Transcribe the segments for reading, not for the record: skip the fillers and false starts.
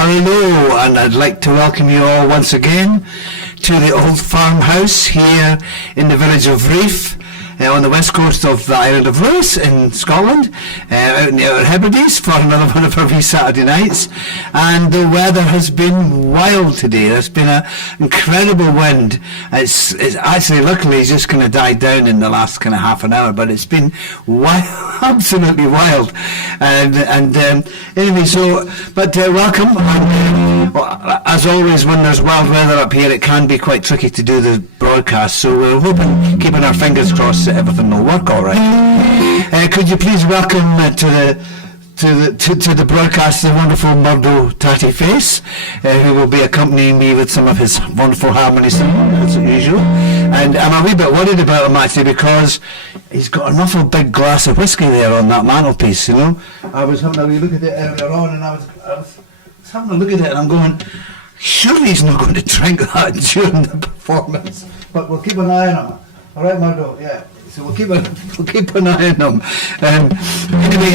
Hello, and I'd like to welcome you all once again to the old farmhouse here in the village of Riof, on the west coast of the island of Lewis in Scotland, out in the Outer Hebrides for another one of our wee Saturday nights. And the weather has been wild today. There's been an incredible wind. It's actually, luckily, just kind of died down in the last kind of half an hour, but it's been wild, absolutely wild. Anyway, so, but welcome. And, as always, when there's wild weather up here, it can be quite tricky to do the broadcast, so we're hoping, keeping our fingers crossed that everything will work all right. Could you please welcome to the broadcast the wonderful Murdo Tatty Face, who will be accompanying me with some of his wonderful harmony singing, as usual. And I'm a wee bit worried about him actually, because he's got an awful big glass of whiskey there on that mantelpiece, you know. I was having a wee look at it earlier on, and I was having a look at it, and I'm going, surely he's not going to drink that during the performance. But we'll keep an eye on him. All right, Murdo, yeah. So we'll keep an eye on them. Anyway,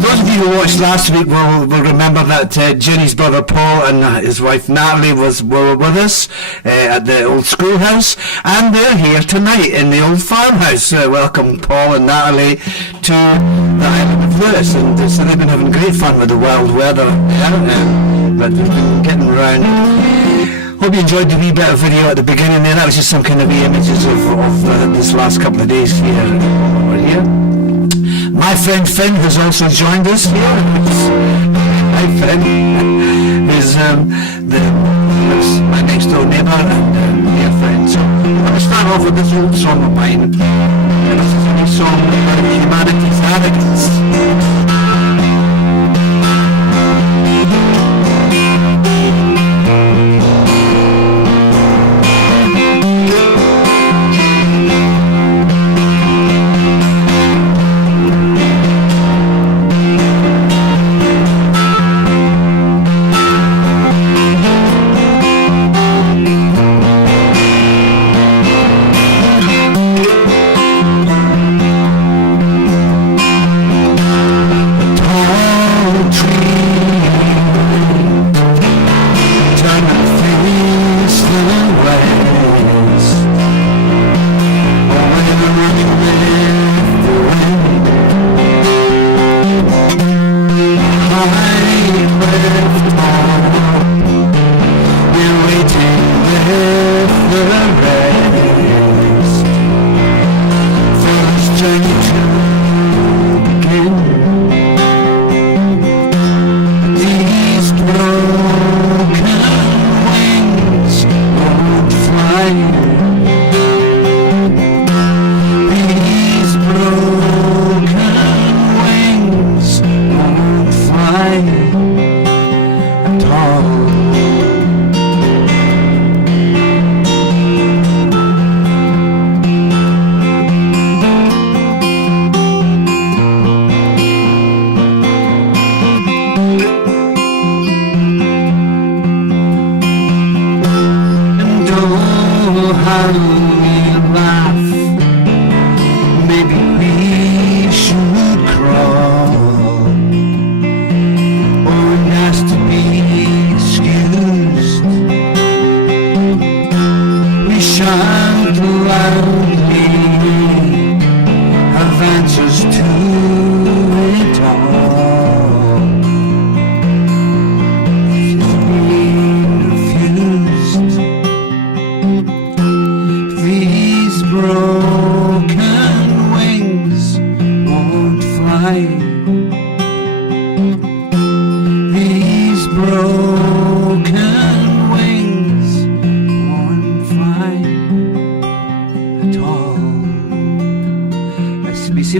those of you who watched last week will remember that Jenny's brother Paul and his wife Natalie were with us at the old schoolhouse, and they're here tonight in the old farmhouse. Welcome Paul and Natalie to the island of Lewis, and so they've been having great fun with the wild weather, but they've been getting around. Hope you enjoyed the wee bit of video at the beginning there. That was just some kind of wee images of this last couple of days here. Over here. My friend Finn has also joined us here. Hi Finn. Who's my next door neighbour and dear friend. So I'm going to start off with this old song of mine. And this is a new song about humanity's arrogance.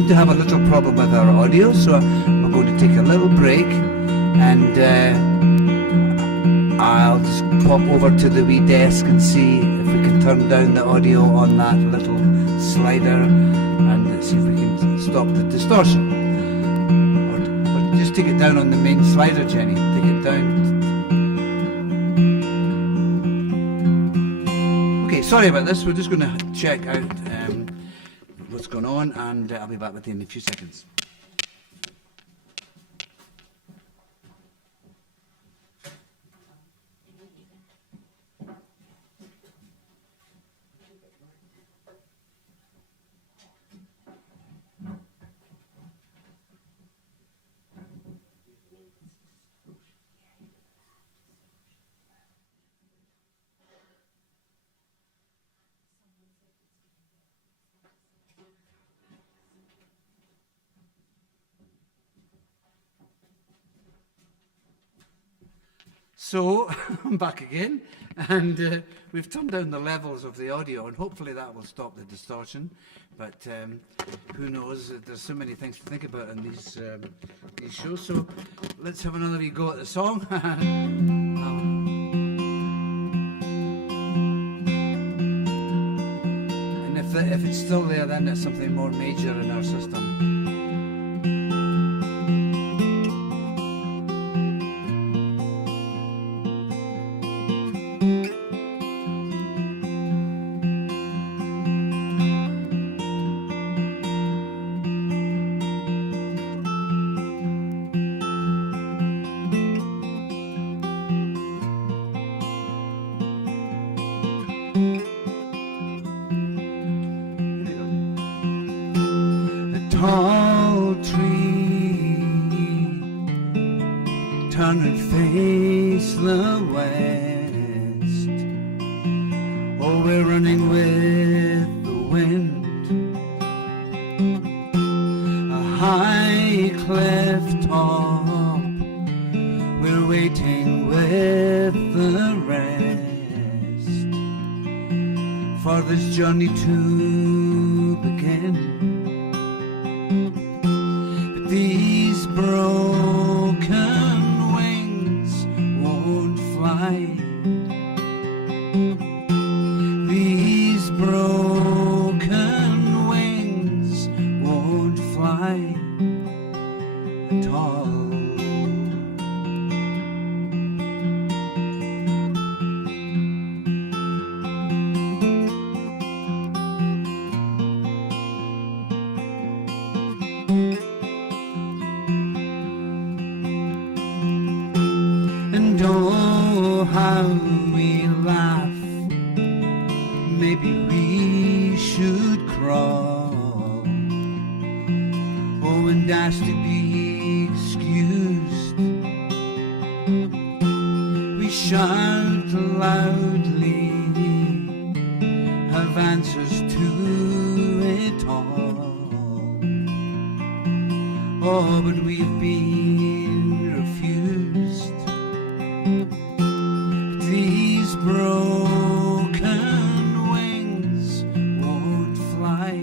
To have a little problem with our audio, so I'm going to take a little break, and I'll just pop over to the wee desk and see if we can turn down the audio on that little slider and see if we can stop the distortion, or just take it down on the main slider, Jenny. Take it down. Okay, sorry about this. We're just going to check out what's going on, and I'll be back with you in a few seconds. So, I'm back again, and we've turned down the levels of the audio, and hopefully that will stop the distortion, but who knows, there's so many things to think about in these shows, so let's have another wee go at the song. And if it's still there, then it's something more major in our system. Tall tree, turn and face the west. Oh, we're running with the wind. A high cliff top, we're waiting with the rest for this journey to begin. These broken wings won't fly. These broken wings won't fly at all. And oh, how we laugh. Maybe we should crawl. Oh, and ask to be excused. We shout loudly, have answers to it all. Oh, but we've been refused. These broken wings won't fly.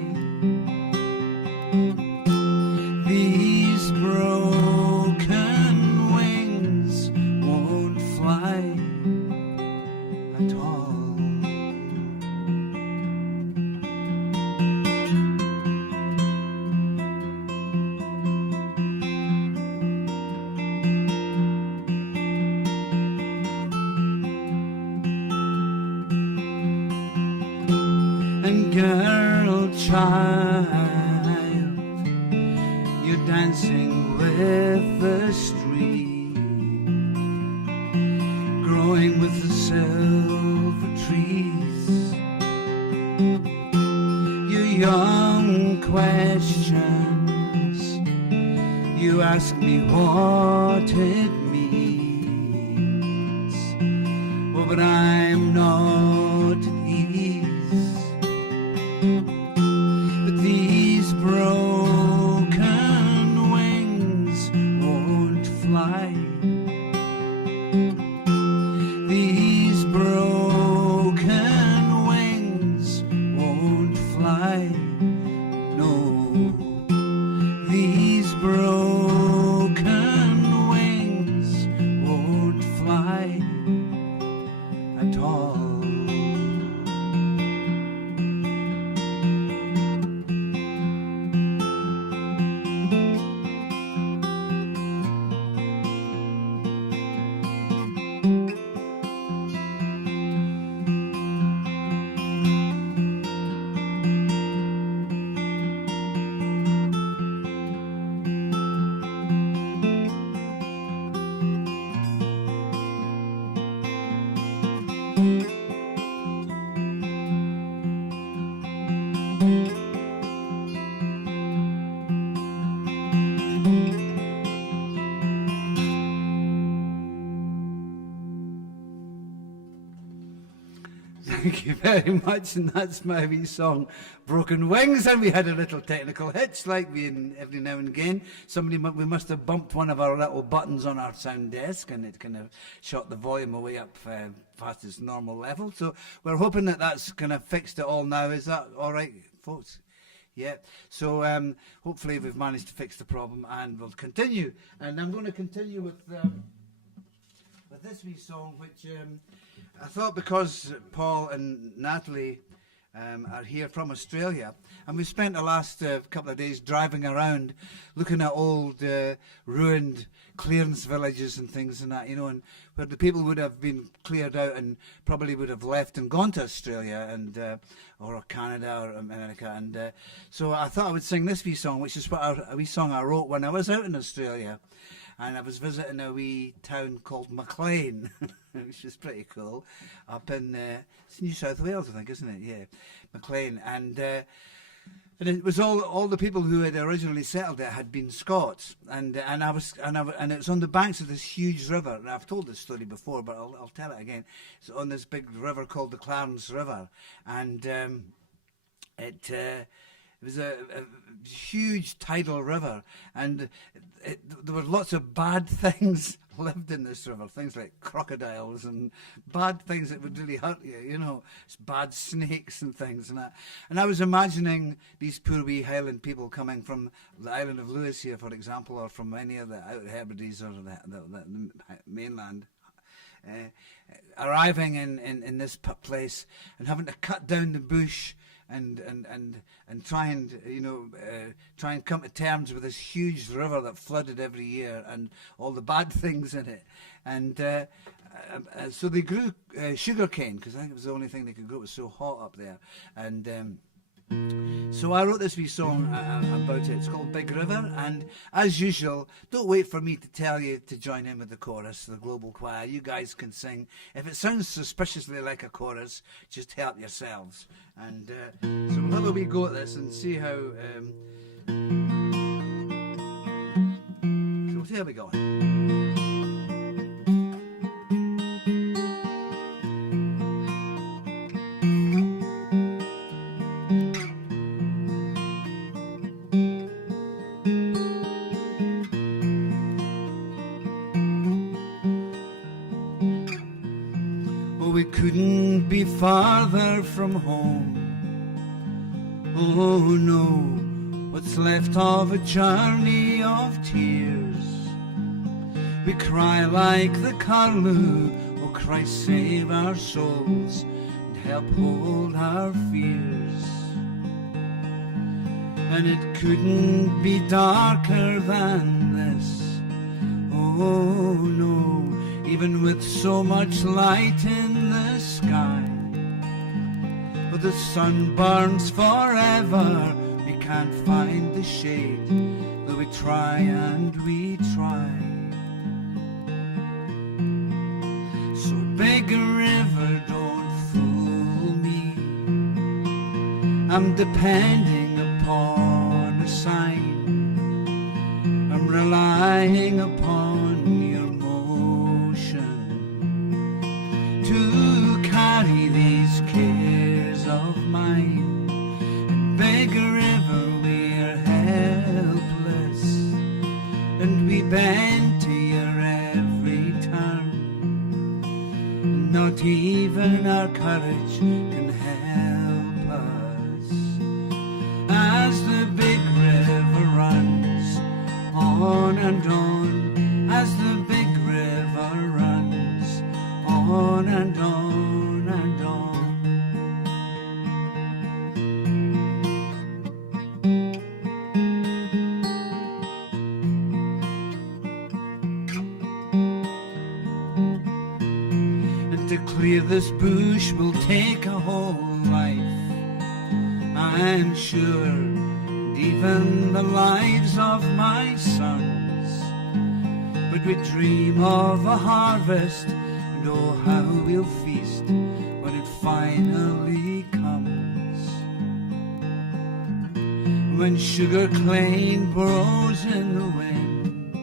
These broken wings won't fly at all. And girl, child, you're dancing with the stream, growing with the silver trees. Your young questions, you ask me what it means. Oh, but I'm not at ease. But these broken wings won't fly. These broken wings won't fly. No, these broken wings won't fly at all. Thank you very much, and that's my wee song, Broken Wings, and we had a little technical hitch, like every now and again. We must have bumped one of our little buttons on our sound desk, and it kind of shot the volume away up past its normal level. So we're hoping that that's kind of fixed it all now. Is that all right, folks? Yeah. So hopefully we've managed to fix the problem, and we'll continue. And I'm going to continue with this wee song, which I thought, because Paul and Natalie are here from Australia, and we've spent the last couple of days driving around looking at old ruined clearance villages and things and that, you know, and where the people would have been cleared out and probably would have left and gone to Australia and or Canada or America. And so I thought I would sing this wee song, which is a wee song I wrote when I was out in Australia. And I was visiting a wee town called MacLean, which is pretty cool, up in it's New South Wales, I think, isn't it? Yeah, MacLean. And it was all the people who had originally settled there had been Scots, and it was on the banks of this huge river. And I've told this story before, but I'll tell it again. It's on this big river called the Clarence River, and it was a huge tidal river, and there were lots of bad things lived in this river, things like crocodiles and bad things that would really hurt you, you know, bad snakes and things and that. And I was imagining these poor wee Highland people coming from the island of Lewis here, for example, or from any of the Outer Hebrides or the mainland, arriving in this place and having to cut down the bush and try and come to terms with this huge river that flooded every year and all the bad things in it. And so they grew sugar cane, because I think it was the only thing they could grow. It was so hot up there. And so I wrote this wee song about it. It's called Big River, and as usual, don't wait for me to tell you to join in with the chorus, the global choir. You guys can sing. If it sounds suspiciously like a chorus, just help yourselves. And so we'll have a wee go at this and see how... so here we go. We couldn't be farther from home. Oh no, what's left of a journey of tears. We cry like the Carlu, oh Christ save our souls and help hold our fears. And it couldn't be darker than this. Oh no, even with so much light in the sky. But the sun burns forever, we can't find the shade, though we try and we try. So big river, don't fool me, I'm depending upon a sign, I'm relying upon your to carry these cares of mine. And big river, we're helpless, and we bend to your every turn, and not even our courage can help us. As the big river runs on and on, as the big river runs on and on and on. And to clear this bush will take a whole life, I'm sure, and even the lives of my sons. But we dream of a harvest, oh, how we'll feast when it finally comes. When sugar cane blows in the wind,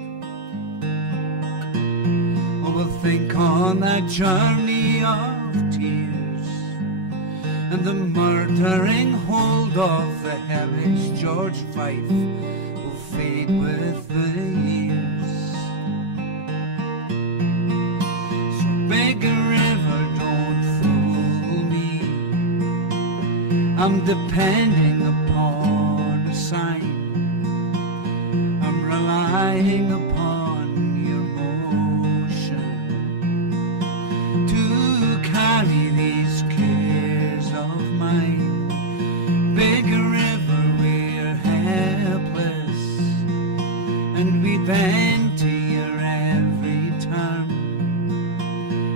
oh, we'll think on that journey of tears. and the murdering hold of the hellish George Fife will fade with the years. So big a river, don't fool me, I'm depending upon a sign, I'm relying upon your motion to carry these cares of mine. Big river, we're helpless, and we bend to your every turn,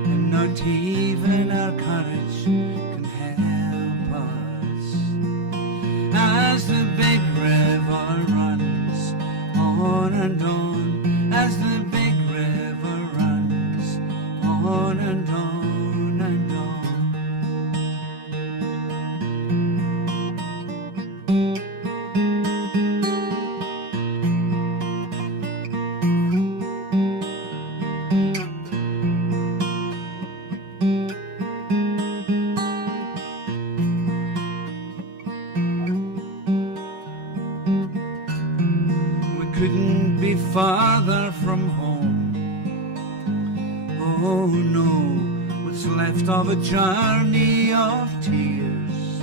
and not even our courage can help us. As the big river runs on and on, as the big river runs on and on and on. Couldn't be farther from home. Oh no, what's left of a journey of tears.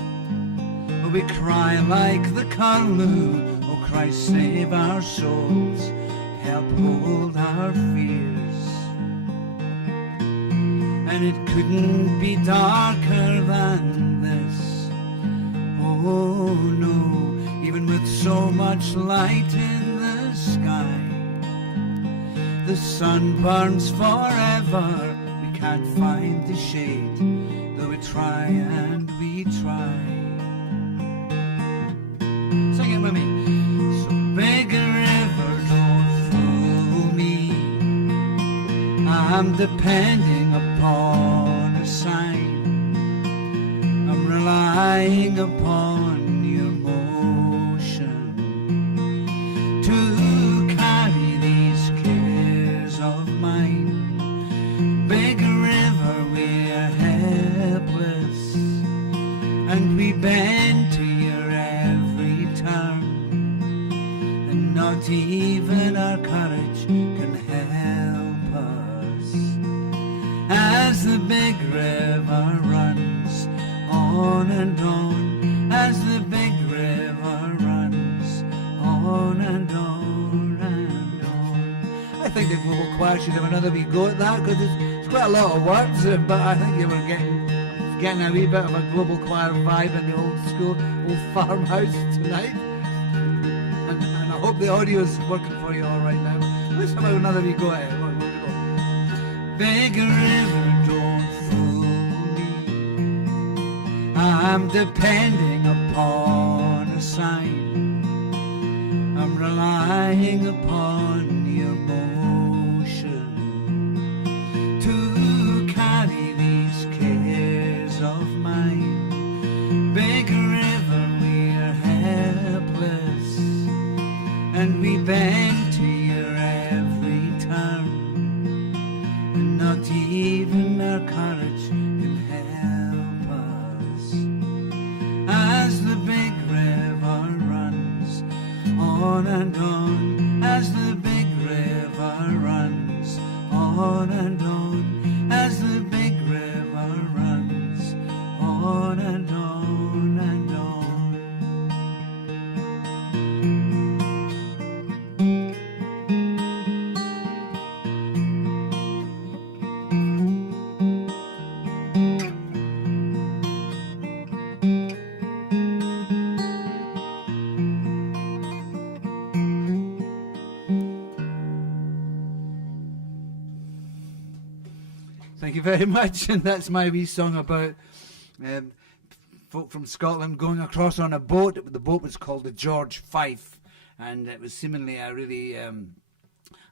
Oh, we cry like the curlew, oh Christ save our souls, help hold our fears. And it couldn't be darker than this. Oh no, even with so much light in sky, the sun burns forever, we can't find the shade, though we try and we try. Sing it with me. So big a river, don't fool me, I'm depending upon a sign, I'm relying upon your motion to carry these cares of mine. Big river, we're helpless, and we bend to your every turn, and not even our courage can help us. As the big river runs on and on, as the big river runs on and on and on. I think the Global Choir should have another wee go at that, because it's quite a lot of words, but I think you were getting a wee bit of a Global Choir vibe in the old school, old farmhouse tonight. And I hope the audio's working for you all right now. Let's have another wee go at it. Where we go? Big river, don't fool me, I'm depending upon a sign, I'm relying upon your motion to carry these cares of mine. Big river, we're helpless, and we bend to your every turn, and not even our courage can help us. As the big river runs on and on, as the big river runs on and on, as the big river runs on and on and on. Thank you very much, and that's my wee song about folk from Scotland going across on a boat. The boat was called the George Fife, and it was seemingly a really...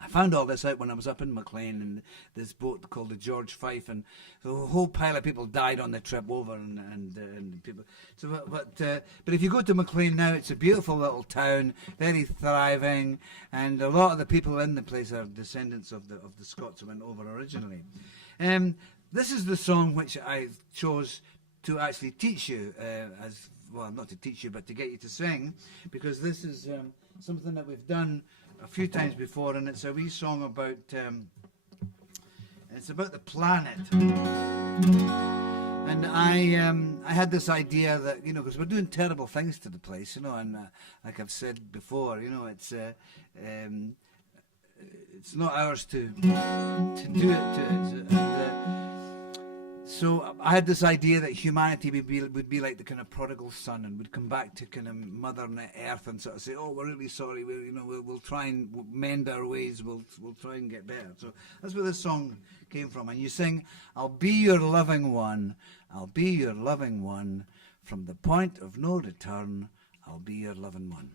I found all this out when I was up in MacLean, and this boat called the George Fife, and a whole pile of people died on the trip over, and people. So, but if you go to MacLean now, it's a beautiful little town, very thriving, and a lot of the people in the place are descendants of the Scots who went over originally. This is the song which I chose to actually teach you, as well, not to teach you, but to get you to sing, because this is something that we've done a few times before, and it's a wee song about, it's about the planet. And I had this idea that, you know, because we're doing terrible things to the place, you know, and like I've said before, you know, it's not ours to do it to it. So I had this idea that humanity would be like the kind of prodigal son, and would come back to kind of Mother Earth and sort of say, "Oh, we're really sorry. We'll try and mend our ways. We'll try and get better." So that's where this song came from. And you sing, "I'll be your loving one. I'll be your loving one. From the point of no return, I'll be your loving one."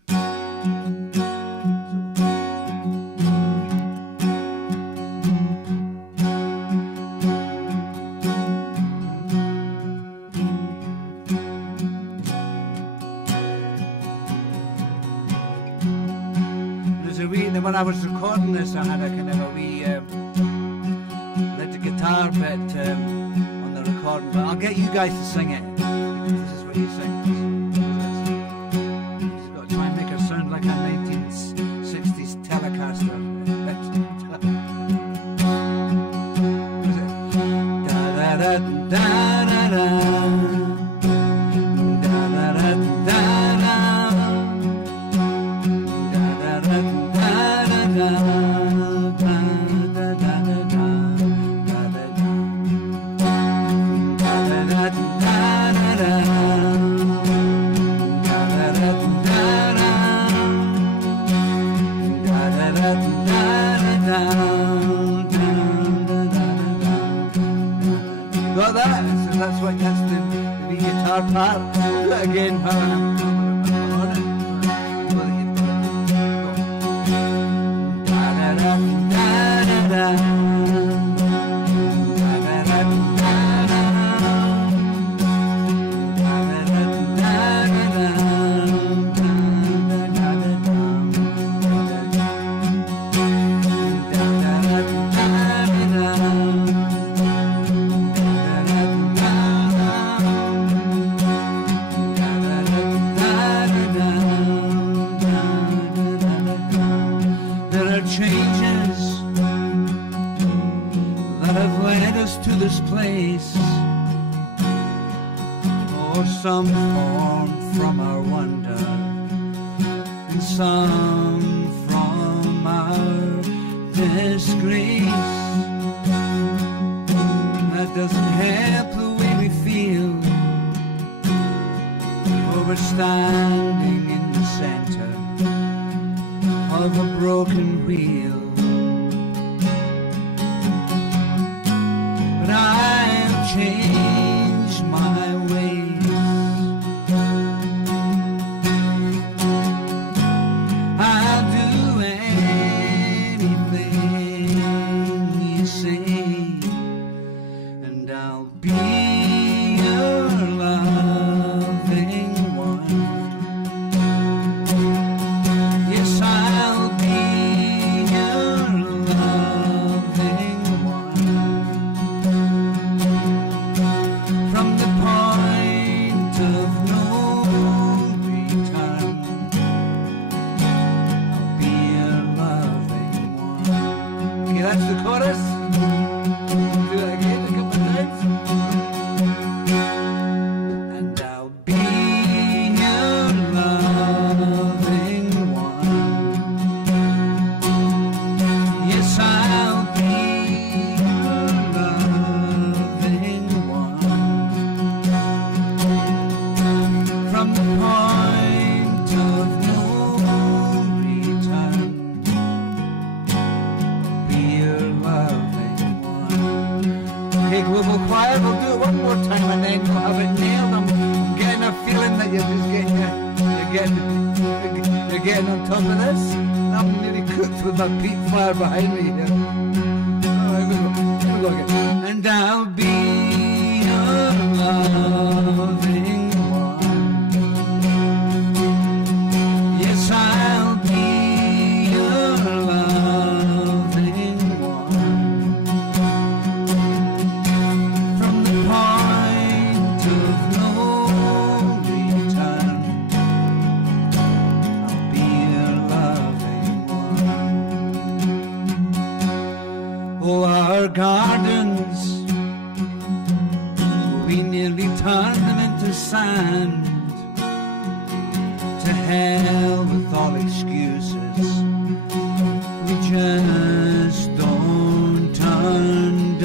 When I was recording this, I had a kind of a wee little guitar bit on the recording, but I'll get you guys to sing it. This is what you sing. Just got to try and make her sound like a 1960s Telecaster. Da da da da da da. Got that? So that's the guitar part. Do it again, changes that have led us to this place, or some form from our wonder, and some from our disgrace. That doesn't help the way we feel, or we're standing in the center of a broken wheel. But I'll change my ways. I'll do anything you say, and I'll be your loving one. Yes, I'll be your loving one. From the point of no return, I'll be your loving one. Okay, that's the chorus. Do that again a couple of times. And I'll be your loving one. Yes, I'll be your loving one. From the point of no return, I'll be your loving one. Okay, Global Choir, we'll do it one more time and then we'll have it nailed. I'm getting a feeling that you're just you're getting on top of this. I'm nearly cooked with my peat fire behind me here. Alright, here we go again. And I'll be your loving one. Yes, I'll be your loving one. From the point of gardens. We nearly turned them into sand. To hell with all excuses. We just don't understand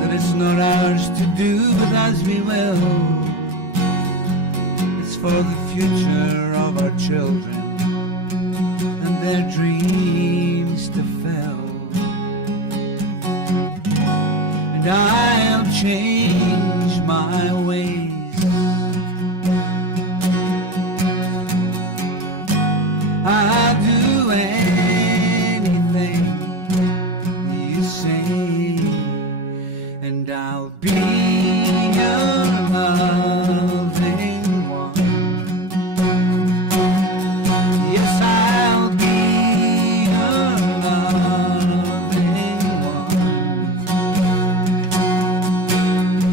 that it's not ours to do with as we will. It's for the future of our children and their dreams to fill. And I'll change my ways. I'll do anything you say, and I'll be your loving one. Yes, I'll be your loving one.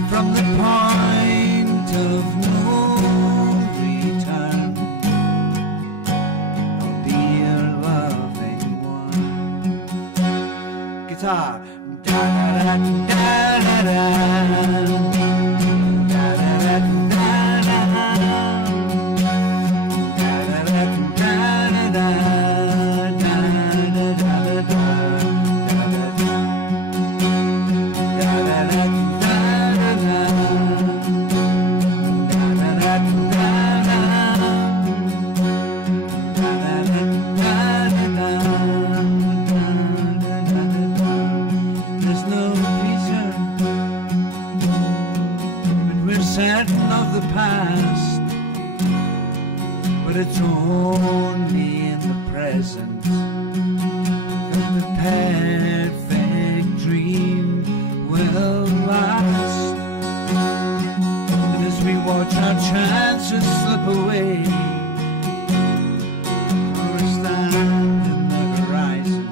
From the point of no return, guitar. Da da da da da da da da da certain of the past, but it's only in the present that the perfect dream will last. And as we watch our chances slip away, we're standing on the horizon,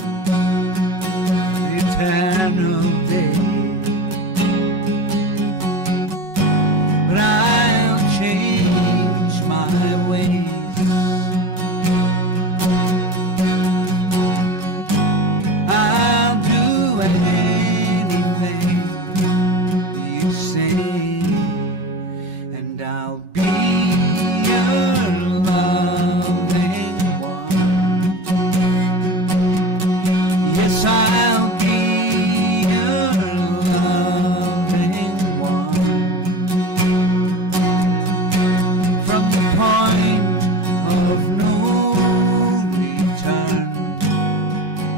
the eternal day. But I'll change my ways. I'll do anything you say, and I'll be your loving one. Yes, I'll be your loving one. From the point of no return,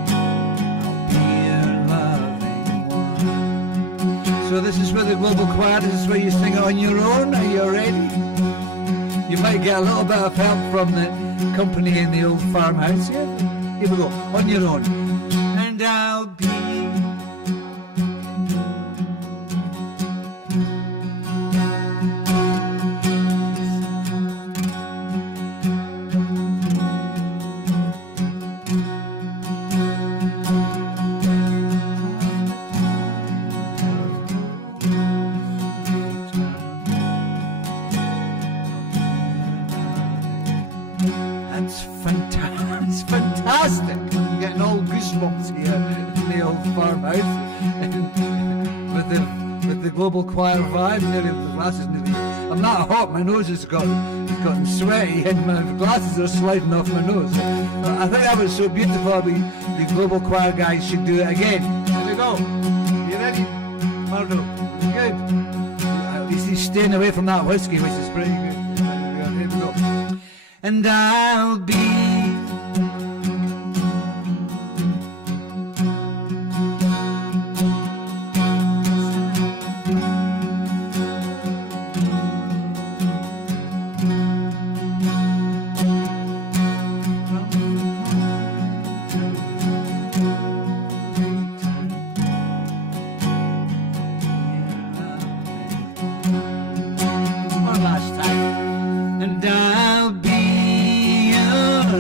I'll be your loving one. So this is where the global choir, this is where you sing it on your own. Are you ready? You might get a little bit of help from the company in the old farmhouse here. Here we go, on your own. And I'll be It's fantastic. I'm getting all goosebumps here in the old farmhouse with the global choir vibe. Nearly the glasses nearly. I'm not hot. My nose has gotten sweaty, and my glasses are sliding off my nose. I think that was so beautiful. The global choir guys should do it again. Here we go. You ready, Mardo? Good. At least he's staying away from that whiskey, which is pretty good. Here we go. And I'll be one last time. And I'll be your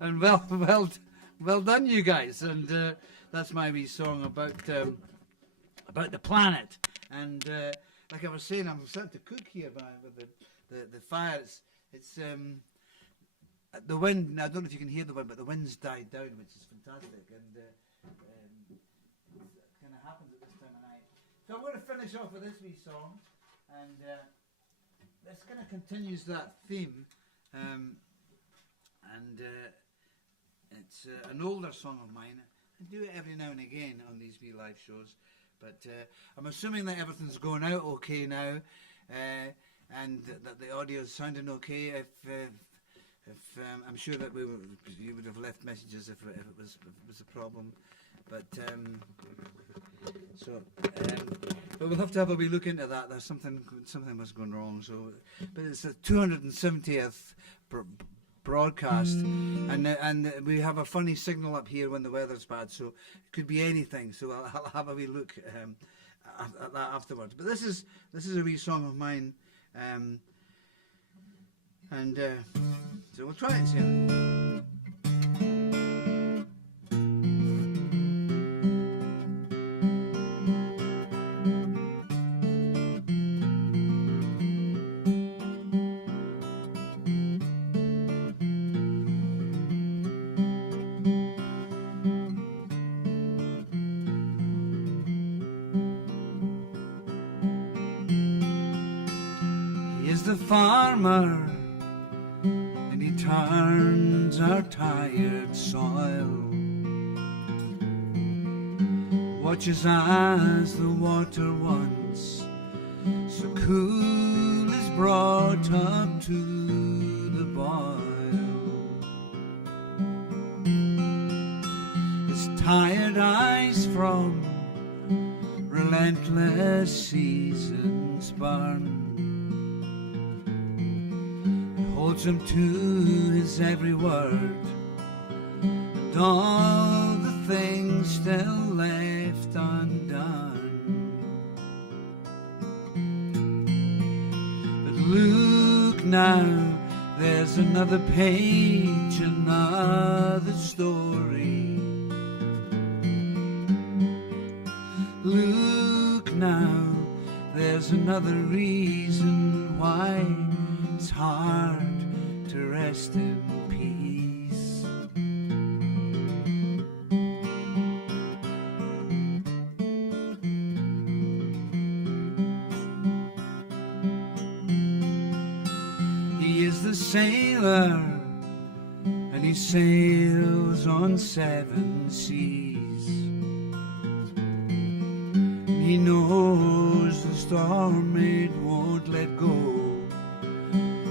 and well done, you guys. And that's my wee song about the planet. And like I was saying, I'm starting to cook here with the fire. It's the wind. I don't know if you can hear the wind, but the wind's died down, which is fantastic. And it kind of happens at this time of night. So I'm going to finish off with this wee song, and this kind of continues that theme. It's an older song of mine. I do it every now and again on these wee live shows, but I'm assuming that everything's going out okay now, and that the audio is sounding okay. If I'm sure that you would have left messages if it was a problem, but but we'll have to have a wee look into that. There's something was going wrong. So, but it's the 270th broadcast, and we have a funny signal up here when the weather's bad, so it could be anything. So I'll have a wee look at that afterwards. But this is a wee song of mine, so we'll try it. See. The farmer, and he turns our tired soil, watches as the water once so cool is brought up to the boil. His tired eyes from relentless seasons burn, holds him to his every word, and all the things still left undone. But look now, there's another page, another story. Look now, there's another reason why it's hard to rest in peace. He is the sailor, and he sails on 7 seas. He knows the storm it won't let go,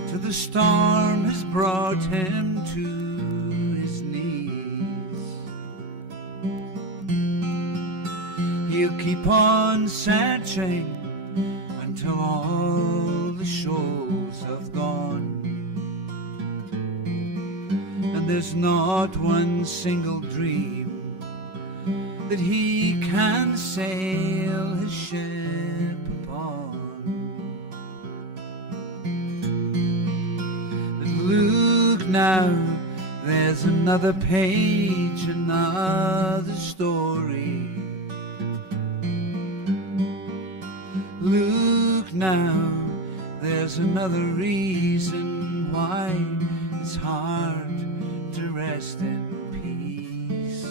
till the storm has brought him to his knees. He'll keep on searching until all the shoals have gone, and there's not one single dream that he can sail his ship upon. But look now, there's another page, another story. Look now, there's another reason why it's hard to rest in peace.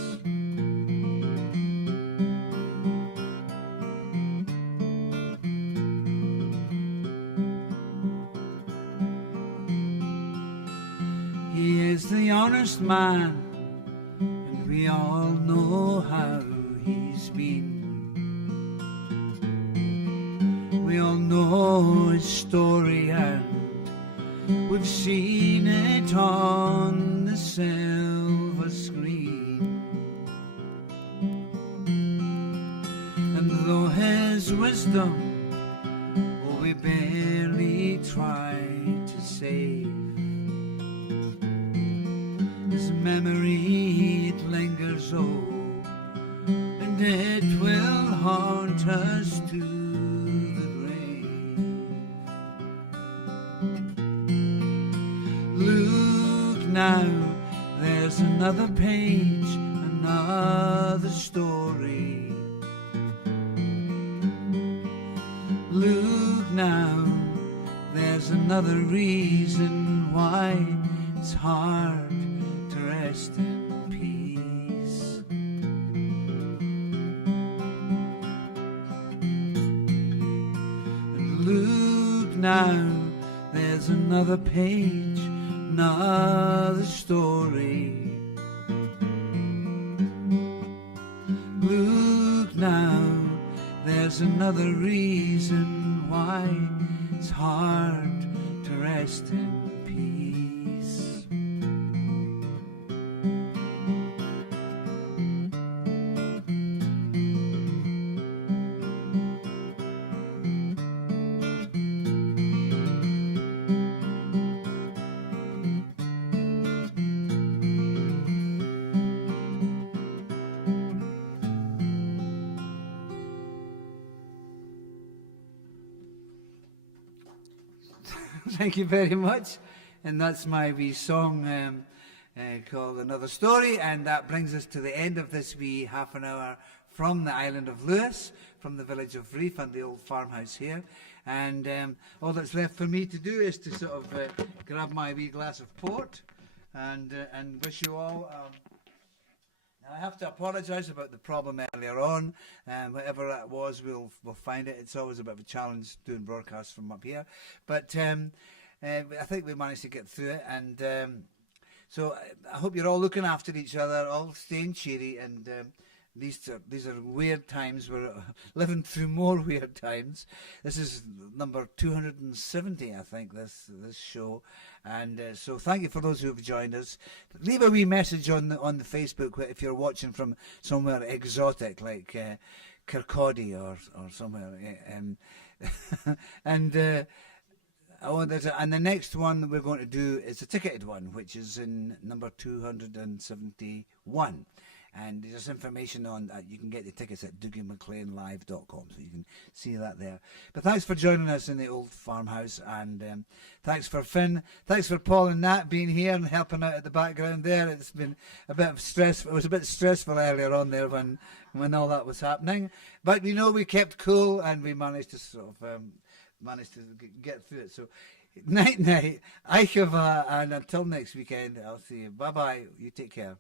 He is the honest man, and we all know how he's been. We all know his story, and we've seen it on the silver screen. And though his wisdom, oh, we barely try to save, his memory, it lingers, oh, and it will haunt us to the grave. Look now, there's another page, another story. Look now, there's another reason why it's hard to rest in peace. And look now, there's another page, another story. Look now, there's another reason why it's hard to rest in peace. Thank you very much. And that's my wee song called Another Story. And that brings us to the end of this wee half an hour from the island of Lewis, from the village of Riof and the old farmhouse here. And all that's left for me to do is to sort of grab my wee glass of port and wish you all... I have to apologise about the problem earlier on. Whatever that was, we'll find it. It's always a bit of a challenge doing broadcasts from up here. But I think we managed to get through it. And so I hope you're all looking after each other, all staying cheery. And these are weird times. We're living through more weird times. This is number 270, I think, this show. And so thank you for those who have joined us. Leave a wee message on the Facebook if you're watching from somewhere exotic like Kirkcaldy or somewhere. And the next one that we're going to do is a ticketed one, which is in number 271. And there's information on you can get the tickets at DougieMacLeanLive.com, so you can see that there. But thanks for joining us in the old farmhouse, and thanks for Finn, thanks for Paul and Nat being here and helping out at the background there. It's been a bit of stress. It was a bit stressful earlier on there when all that was happening. But we kept cool and we managed to sort of get through it. So night, Aichava, and until next weekend, I'll see you. Bye bye. You take care.